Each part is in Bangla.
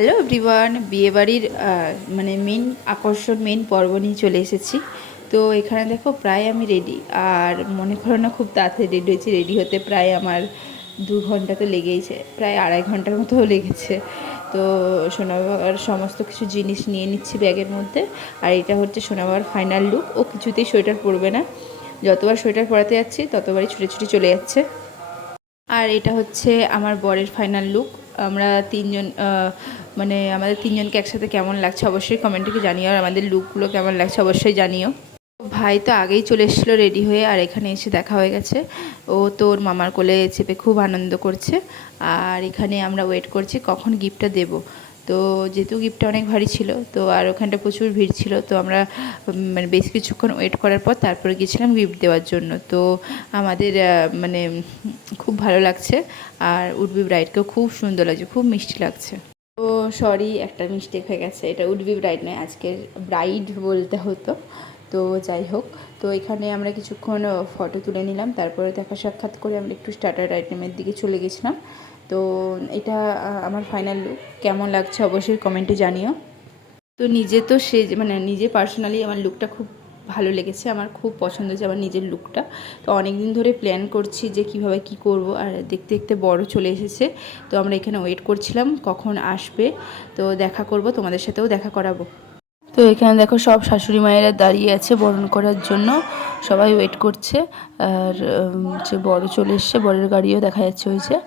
হ্যালো এভরিওয়ান, বিয়েবাড়ির মানে মেন আকর্ষণ, মেন পর্ব নিয়ে চলে এসেছি। তো এখানে দেখো প্রায় আমি রেডি, আর মনে করো না খুব তাড়াতাড়ি রেডি হয়েছি। রেডি হতে প্রায় আমার 2 ঘন্টা তো লেগেইছে, প্রায় 2.5 ঘন্টার মতো লেগেছে। তো সোনাবার সমস্ত কিছু জিনিস নিয়ে নিচ্ছি ব্যাগের মধ্যে। আর এটা হচ্ছে সোনাবার ফাইনাল লুক। ও কিছুতেই সোয়েটার পরবে না, যতবার সোয়েটার পরাতে যাচ্ছি ততবারই ছুটে ছুটে চলে যাচ্ছে। আর এটা হচ্ছে আমার বরের ফাইনাল লুক। আমরা তিনজন মানে আমাদের তিনজনকে একসাথে কেমন লাগছে অবশ্যই কমেন্টে কি জানিও, আর আমাদের লুকগুলো কেমন লাগছে অবশ্যই জানিও। ভাই তো আগেই চলে এসেছিলো রেডি হয়ে, আর এখানে এসে দেখা হয়ে গেছে। ও তোর মামার কোলে চেপে খুব আনন্দ করছে। আর এখানে আমরা ওয়েট করছি কখন গিফটটা দেব। তো যেহেতু গিফটটা অনেক ভারী ছিল, তো আর ওখানটা প্রচুর ভিড় ছিল, তো আমরা মানে বেশ কিছুক্ষণ ওয়েট করার পর তারপরে গেছিলাম গিফট দেওয়ার জন্য। তো আমাদের মানে খুব ভালো লাগছে, আর উডবি ব্রাইডকেও খুব সুন্দর লাগছে, খুব মিষ্টি লাগছে। তো সরি, একটা মিস্টেক হয়ে গেছে, এটা উডবি ব্রাইড নয়, আজকের ব্রাইড বলতে হতো। তো যাই হোক, তো এখানে আমরা কিছুক্ষণ ফটো তুলে নিলাম, তারপরে দেখা সাক্ষাৎ করে আমরা একটু স্টার্টার আইটেমের দিকে চলে গেছিলাম। তো এটা আমার ফাইনাল লুক। কেমন লাগছে অবশ্যই কমেন্টে জানিও। তো নিজে তো সে মানে নিজে পার্সোনালি আমার লুকটা খুব ভালো লেগেছে, আমার খুব পছন্দ হয়েছে আমার নিজের লুকটা। তো অনেক দিন ধরে প্ল্যান করছি যে কিভাবে কি করব, আর দেখতে দেখতে বড় চলে এসেছে। তো আমরা এখানে ওয়েট করছিলাম কখন আসবে, তো দেখা করব, তোমাদের সাথেও দেখা করাবো। তো এখানে দেখো সব শাশুড়ি মায়েরা দাঁড়িয়ে আছে বরণ করার জন্য, সবাই ওয়েট করছে। আর যে বড় চলে এসছে, বরের গাড়িও দেখা যাচ্ছে ওই যে।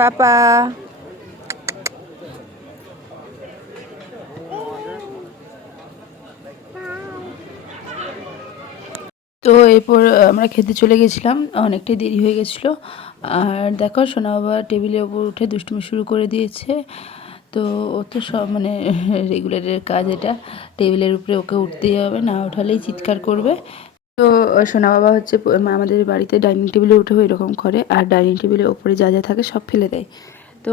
পাপা তো এরপর আমরা খেতে চলে গেছিলাম, অনেকটাই দেরি হয়ে গেছিলো। আর দেখো সোনা বাবা টেবিলের ওপর উঠে দুষ্টুমি শুরু করে দিয়েছে। তো ও তো সব মানে রেগুলারের কাজ এটা, টেবিলের উপরে ওকে উঠতেই হবে, না উঠালেই চিৎকার করবে। তো সোনা বাবা হচ্ছে আমাদের বাড়িতে ডাইনিং টেবিলে উঠেও এরকম করে, আর ডাইনিং টেবিলের ওপরে যা যা থাকে সব ফেলে দেয়। তো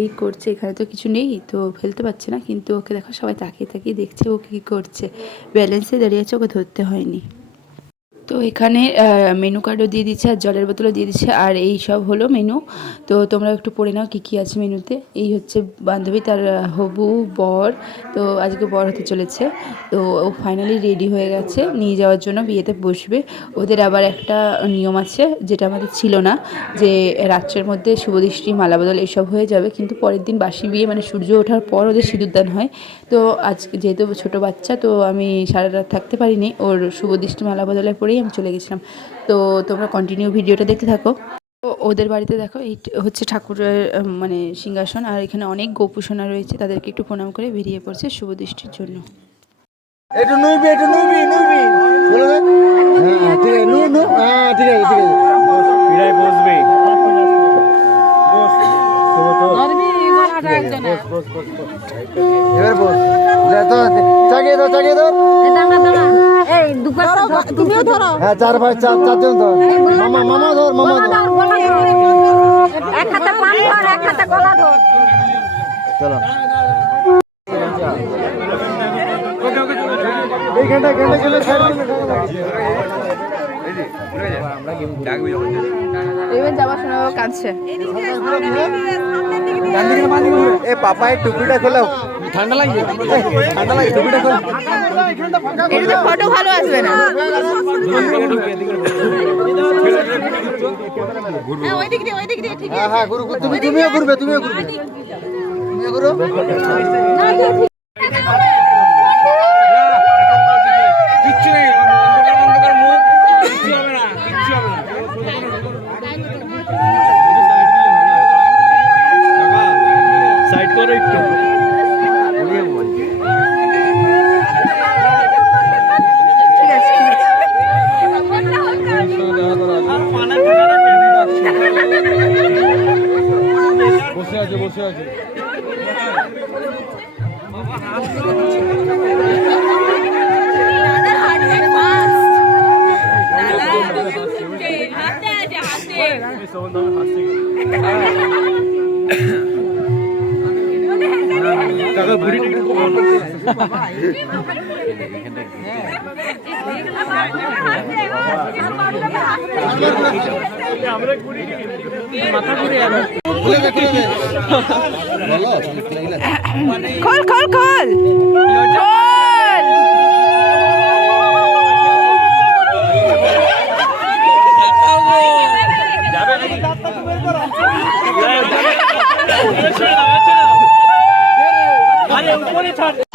এই করছে, এখানে তো কিছু নেই তো ফেলতে পারছে না, কিন্তু ওকে দেখো সবাই তাকিয়ে তাকিয়ে দেখছে ও কী করছে। ব্যালেন্সে দাঁড়িয়ে আছে, ওকে ধরতে হয়নি। তো এখানে মেনু কার্ডও দিয়ে দিচ্ছে, আর জলের বোতলও দিয়ে দিচ্ছে, আর এই সব হলো মেনু। তো তোমরা একটু পড়ে নাও কী কী আছে মেনুতে। এই হচ্ছে বান্ধবী, তার হবু বর, তো আজকে বর হতে চলেছে। তো ও ফাইনালি রেডি হয়ে গেছে নিয়ে যাওয়ার জন্য, বিয়েতে বসবে। ওদের আবার একটা নিয়ম আছে যেটা আমাদের ছিল না, যে রাত্রের মধ্যে শুভদৃষ্টি মালা বদল এসব হয়ে যাবে, কিন্তু পরের দিন বাসি বিয়ে মানে সূর্য ওঠার পর ওদের সিঁদুরদান হয়। তো আজকে যেহেতু ছোটো বাচ্চা, তো আমি সারা রাত থাকতে পারিনি, ওর শুভদৃষ্টি মালা বদলের পরেই আমি চলে গেছিলাম। তো তোমরা কন্টিনিউ ভিডিওটা দেখতে থাকো। তো ওদের বাড়িতে দেখো এই হচ্ছে ঠাকুরের মানে সিংহাসন, আর এখানে অনেক গোপুসোনা রয়েছে, তাদেরকে একটু প্রণাম করে বেরিয়ে পড়ছে শুভদৃষ্টির জন্য। একটু নুইবি একটু নুইবি নুইবি বলে দেন। হ্যাঁ ঠিক আছে, নু নু, হ্যাঁ ঠিক আছে ঠিক আছে। বিরাই বসবে, বস তো তো আরবি এবার আটা একজন বস বস বস এবার বস লে তো চাগিয়ে দাও চাগিয়ে দাও। এ দাঁড়া দাঁড়া, এই দুপাশে তুমিও ধরো। হ্যাঁ চারজন ধর, মামা মামা ধর, মামা ধর, এক হাতে পান ধর, এক হাতে গলা ধর। চলো এই ঘন্টা ঘন্টা চলে ছাড়বে। আমরা গেম ডাকবি যখন এবার যাবার সময় ও কাঁদছে। এ পাপায় টুপিটা খোলো, ঠান্ডা লাগবে, ঠান্ডা লাগে, টুপিটা খোলো। এটাতে ফটো ভালো আসবে না। হ্যাঁ হ্যাঁ ঘুরো, তুমিও ঘুরবে, তুমিও ঘুরো। কিচ্ছু নেই, অন্ধকার মুখ, কিচ্ছু হবে না, কিচ্ছু হবে না। সাইড করো একটু। ঠিক আছে, ঠিক আছে। বসে আছে, বসে আছে। কাকা ঘুরি আমরা ঘুরি মাথা ঘুরে যাবে। খোল খোল খোল আরে উপরে ছাড়।